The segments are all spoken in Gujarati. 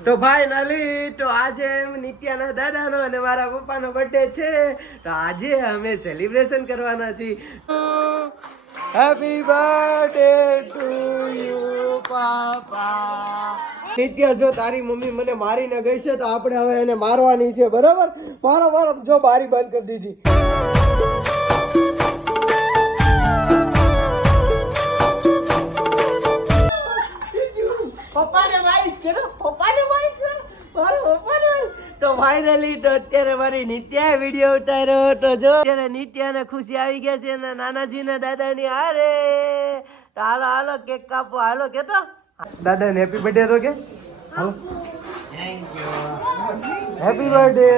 તો ફાઇનલી તો આજે નિત્યાના દાદાનો અને મારા પપ્પાનો બર્થડે છે તો આજે અમે સેલિબ્રેશન કરવાના છીએ હેપી બર્થડે ટુ યુ પાપા નિત્યા જો તારી મમ્મી મને મારીને ગઈ છે તો આપણે હવે એને મારવાની છે બરાબર મારો જો બારી બંધ કરી દીધી પપ્પાને મારીશ કે પપ્પાને મારીશ મારો પપ્પાને તો ફાઇનલી તો અત્યારે મારી નિત્યા વિડીયો ઉતાર્યો તો જો અત્યારે નિત્યાને ખુશી આવી ગયા છે અને નાનાજી ને દાદાની હારે તો હાલો હાલો કેક કાપો હાલો કે તો દાદાને હેપી બર્થડે તો કે હાલો થેન્ક યુ હેપી બર્થડે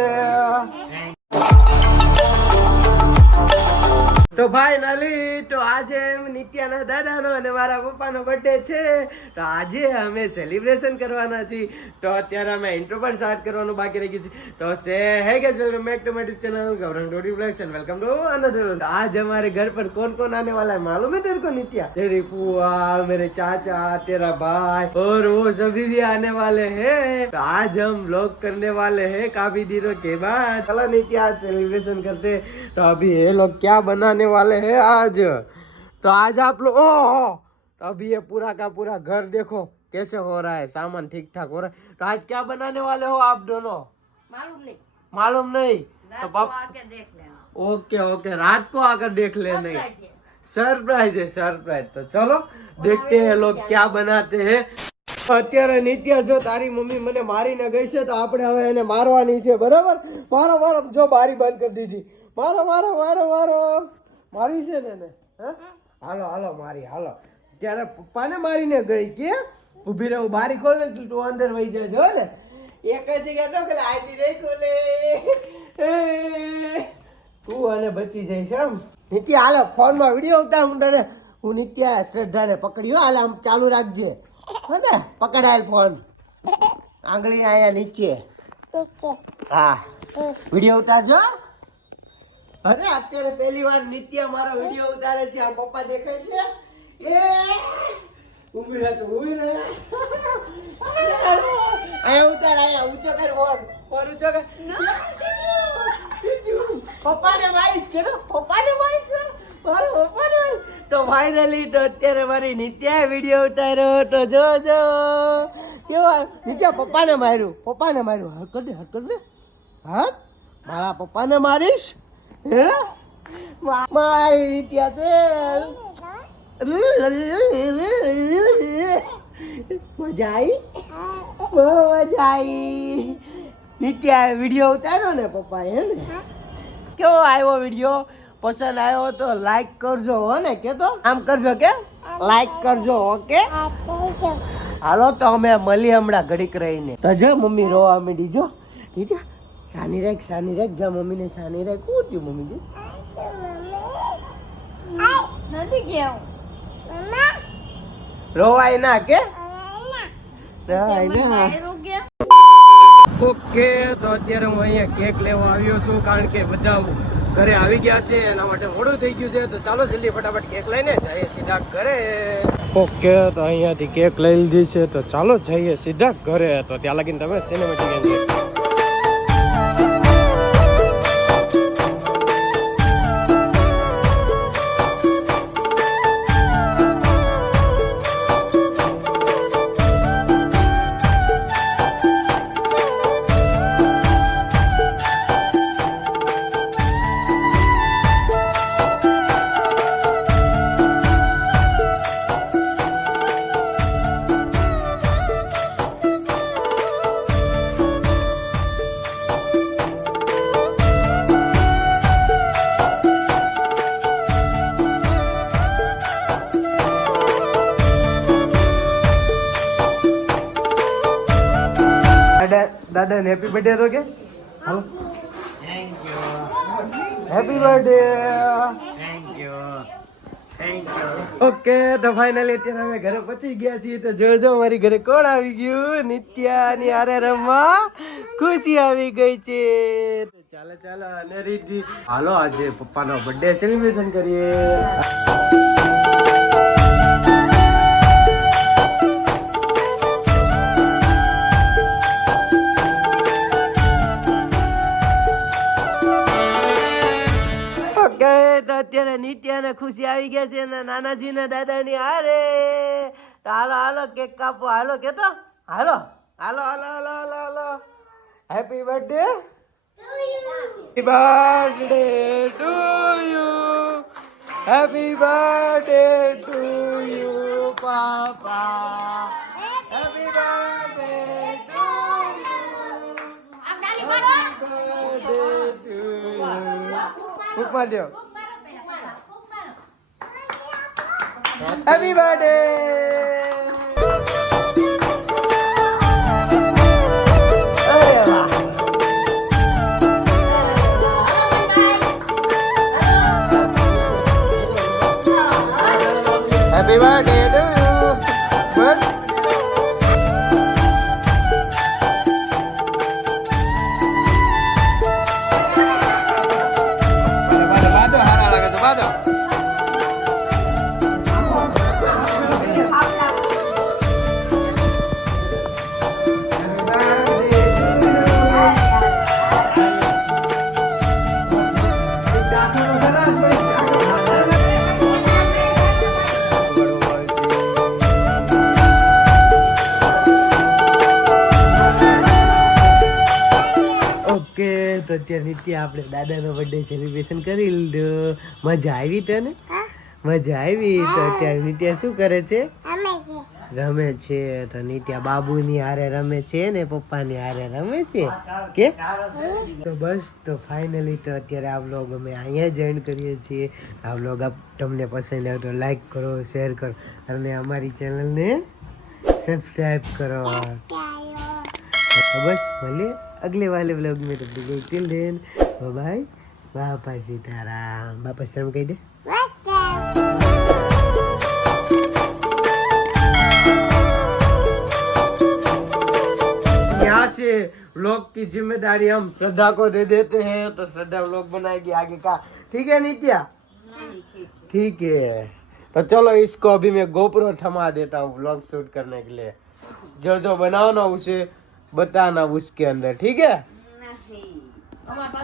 તો ફાઇનલી તો આજે નિત્યાના દાદાનો અને મારા પપ્પાનો બર્થડે છે તો આજે અમે સેલિબ્રેશન કરવાના છીએ તો અત્યારે અમે ઇન્ટ્રો પણ સ્ટાર્ટ કરવાનું બાકી રહી ગયું છે તો say hey guys welcome back to my channel Gaurav Dodi vlogs and welcome to another तो आज हमारे घर पर कौन कौन आने वाला है मालूम है तेरे को नित्या तेरी बुआ मेरे चाचा तेरा भाई और वो सभी भी आने वाले हैं तो आज हम व्लॉग करने वाले हैं काफी दिनों के बाद चलो नित्या सेलिब्रेशन करते तो अभी ये लोग क्या बनाने वाले हैं आज तो आज आप लोग ओह तो अभी ये पूरा का पूरा घर देखो कैसे हो रहा है सामान ठीक ठाक हो रहा है तो आज क्या बनाने वाले हो आप दोनों मालूम नहीं तो पापा आके देख लेना ओके ओके रात को आकर देख लेना सरप्राइज है सरप्राइज तो चलो देखते हैं लोग क्या बनाते हैं અત્યારે નિત્યા જો તારી મમ્મી મને મારીને ગઈ છે તો આપણે હવે એને મારવાની છે બરાબર મારો જો બારી બંધ કરી દીધી મારો મારી છે ને હાલો હાલો મારી હાલો ત્યારે પપ્પાને મારીને ગઈ કે ઊભી રહે બારી ખોલે તું અંદર વહી જાય હો ને એક જ જગ્યા તો કે આઈતી રે ખોલે તું અને બચી જઈશ એમ નિત્યા હાલો ફોનમાં વિડીયો ઉતાર હું નિત્યા શ્રદ્ધાને પકડ્યો હાલ આમ ચાલુ રાખજે હો ને પકડાયેલ ફોન આંગળી આયા નીચે હા વિડીયો ઉતારજો અરે અત્યારે પહેલી વાર નિત્યા મારો વિડીયો ઉતારે છે આમ પપ્પા દેખાય છે એ ઊભી રહે આયા ઉતાર આયા ઊંચો કર ફોન ઊંચો કર પપ્પાને મારીશ કે પપ્પાને મારીશ મારો પપ્પાને તો ફાઇનલી તો અત્યારે મારી નિત્યાએ વિડીયો ઉતાર્યો તો જો કેવો નિત્યા પપ્પાને માર્યું હરકત દે હા મારા પપ્પાને મારીશ હે મારી નિત્યા છે મજા આવી નિત્યાએ વિડીયો ઉતાર્યો ને પપ્પાએ હે ને કેવો આવ્યો વિડીયો પસંદ આવ્યો તો લાઈક કરજો હો ને કે તો આમ કરજો કે લાઈક કરજો ઓકે હાલો તો અમે મળી હમણાં ઘડીક રહીને તો જો મમ્મી રોવા માંડી જો ઠીક છે શાની રાખ જા મમ્મીને શાની રાખ શું થયું મમ્મી નથી કેવું રોવાય ના કે ઓકે તો અત્યારે હું અહીંયા કેક લેવા આવ્યો છું કારણ કે બધા ઘરે આવી ગયા છે એના માટે મોડું થઈ ગયું છે તો ચાલો જલ્દી ફટાફટ કેક લઈને જઈએ સીધા ઘરે ઓકે તો અહીંયાથી કેક લઈ લીધી છે તો ચાલો જઈએ સીધા ઘરે તો ત્યાં લગીને તમે સિનેમેટિક એન્જોય दादा ने हैप्पी बर्थडे तो क्या hello thank you happy birthday thank you okay तो फाइनली અત્યારે અમે ઘરે પહોંચી ગયા છીએ તો જોજો મારી ઘરે કોણ આવી ગયું નિત્યાની આરે રમવા ખુશી આવી ગઈ છે તો ચાલો અનેરીજી હાલો આજે પપ્પાનો બર્થડે સેલિબ્રેશન કરીએ અત્યારે નિત્યા ને ખુશી આવી ગયા છે એના નાનાજી ને દાદાની હારે. તો હાલો હાલો કેક કાપો. હાલો કેતો હાલો હાલો હાલો હાલો હાલો હાલો. Happy birthday happy birthday to you. Happy birthday to you પાપા. Happy birthday to you. Happy birthday. Happy birthday to you. બસ બાદો હારા લાગે તો બાદો. ઓકે તો અત્યારે નિત્યા આપણે દાદાનો બર્થડે સેલિબ્રેશન કરી લીધું. મજા આવી તને? મજા આવી. તો અત્યારે નિત્યા શું કરે છે? રમે છે. તો નિત્યા બાબુની હારે રમે છે ને પપ્પાની હારે રમે છે કે તો બસ. તો ફાઇનલી તો અત્યારે આ વ્લોગ અમે અહીંયા જોઈન કરીએ છીએ. આ વ્લોગ તમને પસંદ આવે તો લાઈક કરો, શેર કરો અને અમારી ચેનલને સબસ્ક્રાइब करो. तो बस मिलिए अगले वाले व्लॉग में. तब तक टिल देन बाय बापा सीताराम. बापा सीताराम कह दे. यहाँ से व्लॉग की जिम्मेदारी हम श्रद्धा को दे देते हैं. तो श्रद्धा व्लॉग बनाएगी आगे का. ठीक है नित्या? ठीक है. तो चलो इसको अभी मैं गोप्रो थमा देता हूँ व्लॉग शूट करने के लिए. जो जो बनाओ ना उसे बताना उसके अंदर. ठीक है?